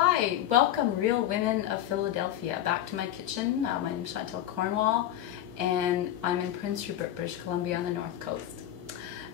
Hi, welcome Real Women of Philadelphia back to my kitchen. My name is Chantel Cornwall and I'm in Prince Rupert, British Columbia on the North Coast.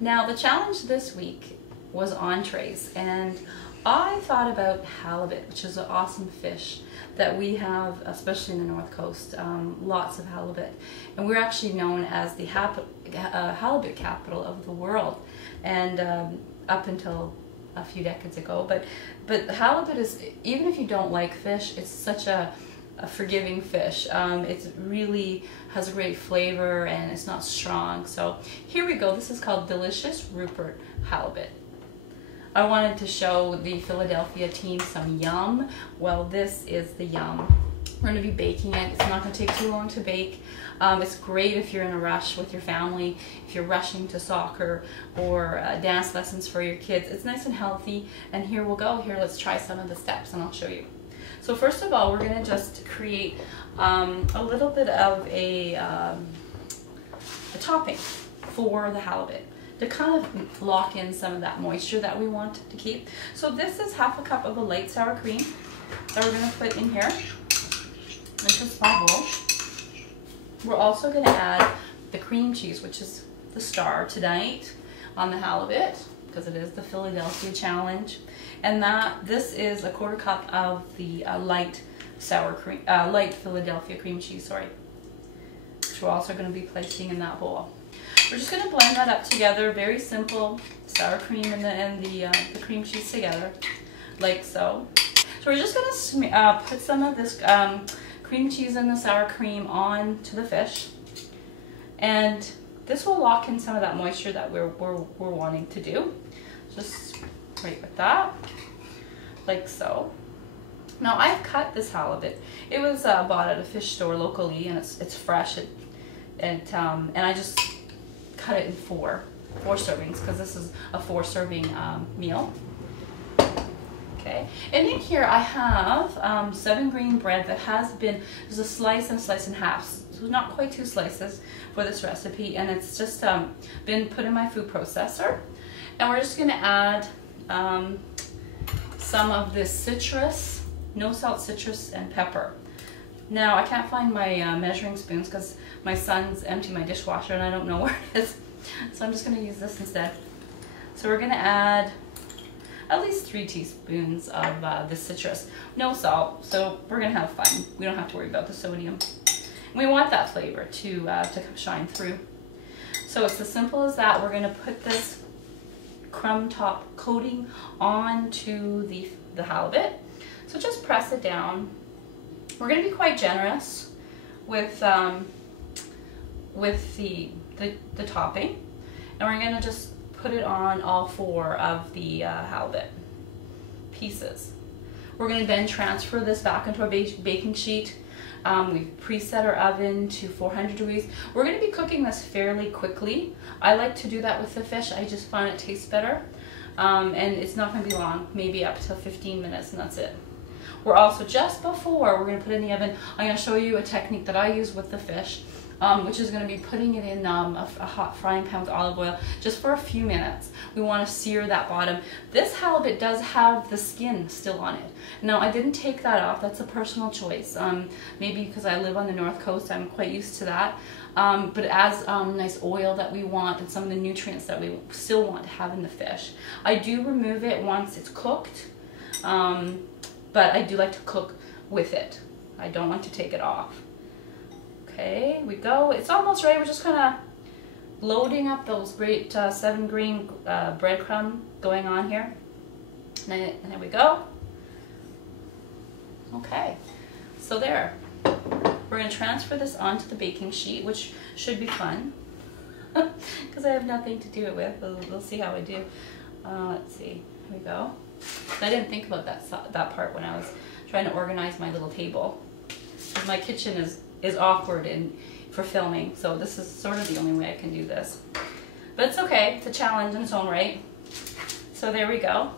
Now the challenge this week was entrees, and I thought about halibut, which is an awesome fish that we have, especially in the North Coast, lots of halibut. And we're actually known as the halibut capital of the world, and up until a few decades ago. But halibut is, even if you don't like fish, it's such a forgiving fish. It really has a great flavor and it's not strong. So here we go. This is called Delicious Rupert Halibut. I wanted to show the Philadelphia team some yum. Well, this is the yum. We're going to be baking it. It's not going to take too long to bake. It's great if you're in a rush with your family, if you're rushing to soccer or dance lessons for your kids. It's nice and healthy. And here we'll go. Here, let's try some of the steps and I'll show you. So first of all, we're going to just create a little bit of a topping for the halibut to kind of lock in some of that moisture that we want to keep. So this is half a cup of a light sour cream that we're going to put in here into a small bowl. We're also going to add the cream cheese, which is the star tonight on the halibut, because it is the Philadelphia challenge. And this is a quarter cup of the light Philadelphia cream cheese, which we're also going to be placing in that bowl. We're just going to blend that up together, very simple, sour cream and the cream cheese together, like so. So we're just going to put some of this cream cheese and the sour cream on to the fish, and this will lock in some of that moisture that we're wanting to do. Just right with that, like so. Now I've cut this halibut. It was bought at a fish store locally, and it's fresh. And I just cut it in four servings, because this is a 4-serving meal. Okay, and in here I have 7 green bread that has been, there's a slice and a slice and half, so not quite 2 slices for this recipe, and it's just been put in my food processor. And we're just going to add some of this citrus, no salt citrus, and pepper. Now I can't find my measuring spoons because my son's emptied my dishwasher and I don't know where it is, so I'm just going to use this instead. So we're going to add at least 3 teaspoons of this citrus. No salt, so we're going to have fun. We don't have to worry about the sodium. We want that flavor to shine through. So it's as simple as that. We're going to put this crumb top coating onto the halibut. So just press it down. We're going to be quite generous with the topping, and we're going to just put it on all 4 of the halibut pieces. We're going to then transfer this back into our baking sheet. We've preset our oven to 400 degrees. We're going to be cooking this fairly quickly. I like to do that with the fish. I just find it tastes better. And it's not going to be long, maybe up to 15 minutes, and that's it. We're also, just before we're going to put it in the oven, I'm going to show you a technique that I use with the fish, which is going to be putting it in a hot frying pan with olive oil just for a few minutes. We want to sear that bottom. This halibut does have the skin still on it. Now, I didn't take that off. That's a personal choice. Maybe because I live on the North Coast, I'm quite used to that. But it adds nice oil that we want and some of the nutrients that we still want to have in the fish. I do remove it once it's cooked, but I do like to cook with it. I don't want to take it off. Okay, we go. It's almost ready. We're just kind of loading up those great 7 green breadcrumb going on here. And there we go. Okay, so there. We're going to transfer this onto the baking sheet, which should be fun because I have nothing to do it with. We'll see how I do. Let's see. Here we go. I didn't think about that part when I was trying to organize my little table. My kitchen is awkward for filming, so this is sort of the only way I can do this. But it's okay. It's a challenge in its own right. So there we go.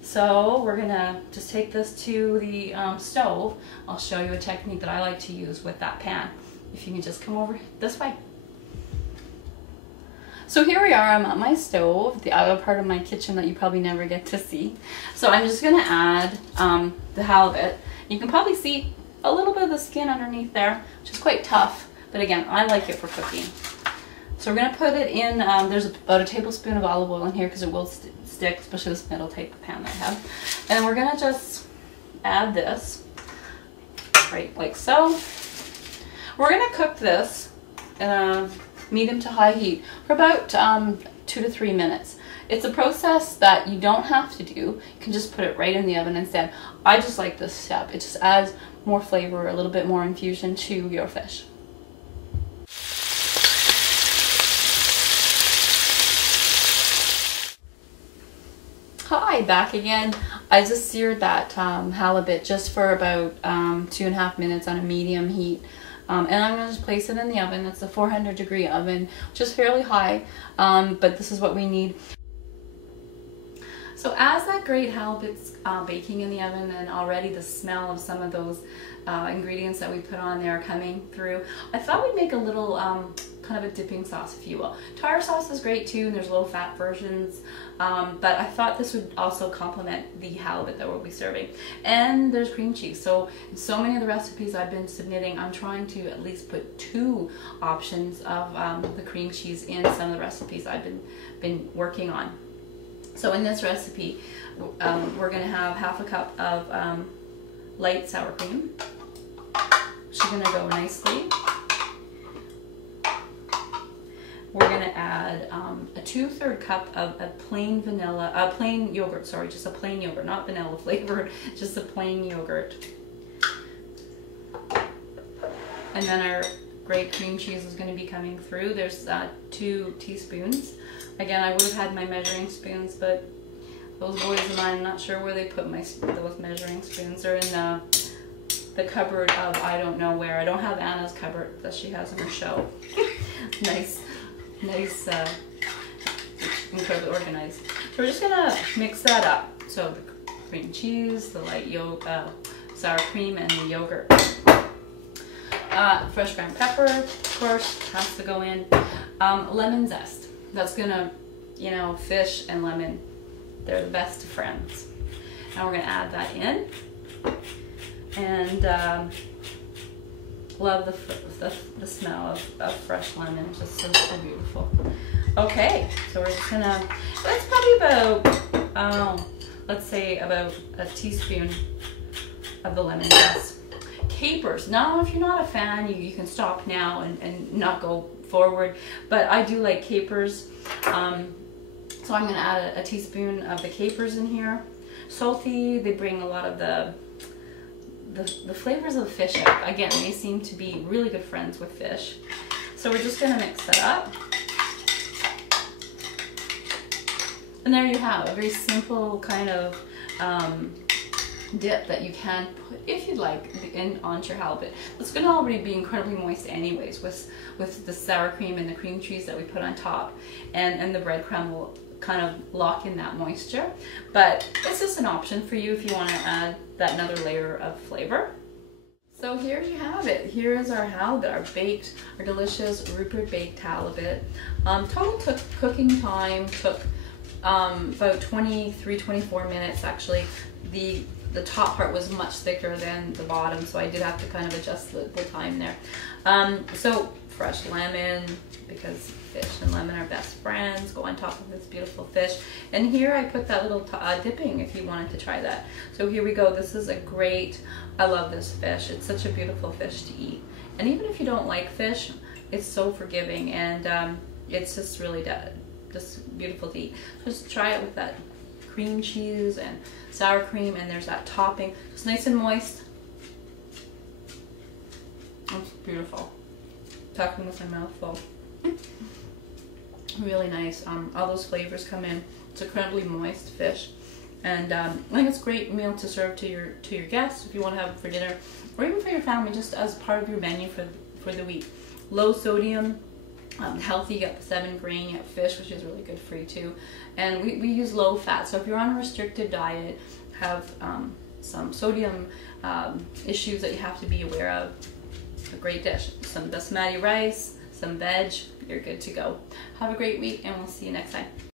So we're gonna just take this to the stove. I'll show you a technique that I like to use with that pan. If you can just come over this way. So here we are, I'm at my stove, the other part of my kitchen that you probably never get to see. So I'm just gonna add the halibut. You can probably see a little bit of the skin underneath there, which is quite tough, but again, I like it for cooking. So we're gonna put it in, there's about a tablespoon of olive oil in here because it will stick, especially this metal type of pan I have. And we're gonna just add this, right like so. We're gonna cook this medium to high heat for about 2 to 3 minutes. It's a process that you don't have to do. You can just put it right in the oven instead. I just like this step. It just adds more flavor, a little bit more infusion to your fish. Hi, back again. I just seared that halibut just for about 2.5 minutes on a medium heat. And I'm going to just place it in the oven. It's a 400-degree oven, which is fairly high, but this is what we need. So as that great halibut's baking in the oven, and already the smell of some of those ingredients that we put on there are coming through, I thought we'd make a little kind of a dipping sauce, if you will. Tartar sauce is great too, and there's low-fat versions, but I thought this would also complement the halibut that we'll be serving. And there's cream cheese. So many of the recipes I've been submitting, I'm trying to at least put 2 options of the cream cheese in some of the recipes I've been working on. So in this recipe, we're going to have half a cup of light sour cream. She's going to go nicely. We're going to add a 2/3 cup of a plain yogurt, sorry, just a plain yogurt, not vanilla flavored, just a plain yogurt. And then our great cream cheese is going to be coming through. There's 2 teaspoons. Again, I would have had my measuring spoons, but those boys of mine, I'm not sure where they put those measuring spoons. They're in the cupboard of I don't know where. I don't have Anna's cupboard that she has in her show. Nice, incredibly organized. So we're just gonna mix that up. So the cream cheese, the light sour cream, and the yogurt. Fresh ground pepper, of course, has to go in. Lemon zest. That's gonna, you know, fish and lemon, they're the best of friends. Now we're gonna add that in, and love the smell of fresh lemon. Just so beautiful. Okay, so we're just gonna. That's probably about, let's say about a teaspoon of the lemon zest. Capers. Now, if you're not a fan, you can stop now and not go forward, but I do like capers, so I'm going to add a teaspoon of the capers in here. Salty, they bring a lot of the flavors of the fish out. Again, they seem to be really good friends with fish, so we're just going to mix that up, and there you have a very simple kind of dip that you can put, if you'd like, onto your halibut. It's going to already be incredibly moist anyways with the sour cream and the cream cheese that we put on top, and the breadcrumb will kind of lock in that moisture. But it's just an option for you if you want to add that another layer of flavor. So here you have it. Here is our halibut, our delicious Rupert baked halibut. Total cooking time took about 23-24 minutes actually. The top part was much thicker than the bottom, so I did have to kind of adjust the time there. So fresh lemon, because fish and lemon are best friends, go on top of this beautiful fish. And here I put that little dipping if you wanted to try that. So here we go. This is a great, I love this fish. It's such a beautiful fish to eat. And even if you don't like fish, it's so forgiving, and it's just really just beautiful to eat. Just try it with that cream cheese and sour cream, and there's that topping. It's nice and moist. It's beautiful. Talking with my mouth full. Really nice. All those flavors come in. It's incredibly moist fish, and I think it's a great meal to serve to your guests if you want to have it for dinner, or even for your family, just as part of your menu for the week. Low sodium. Healthy, you got the 7 grain, you have fish, which is really good for you too, and we use low fat. So if you're on a restricted diet, have some sodium issues that you have to be aware of, a great dish. Some basmati rice, some veg, you're good to go. Have a great week, and we'll see you next time.